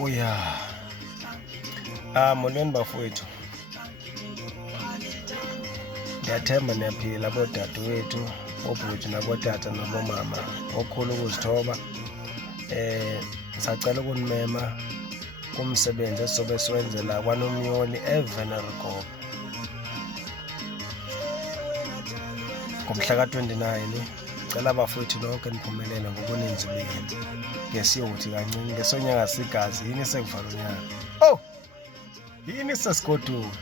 Uya. Molweni bafowethu. Ndiyathemba niyaphila bodadewethu, boobhuti nabotata nabomama, okhulu ukuzithoba. Sacela ukunimema kumsebenzi esizobe siwenzela kwaNomyoli eVenergob ngomhla ka-29. Cela bafowethu nonke niphumelele ngobuninzi benu. Ngesiyothi kancinci ngesonyaka sigazi, yini sekuvala unyaka. Oh, yini sesigoduka.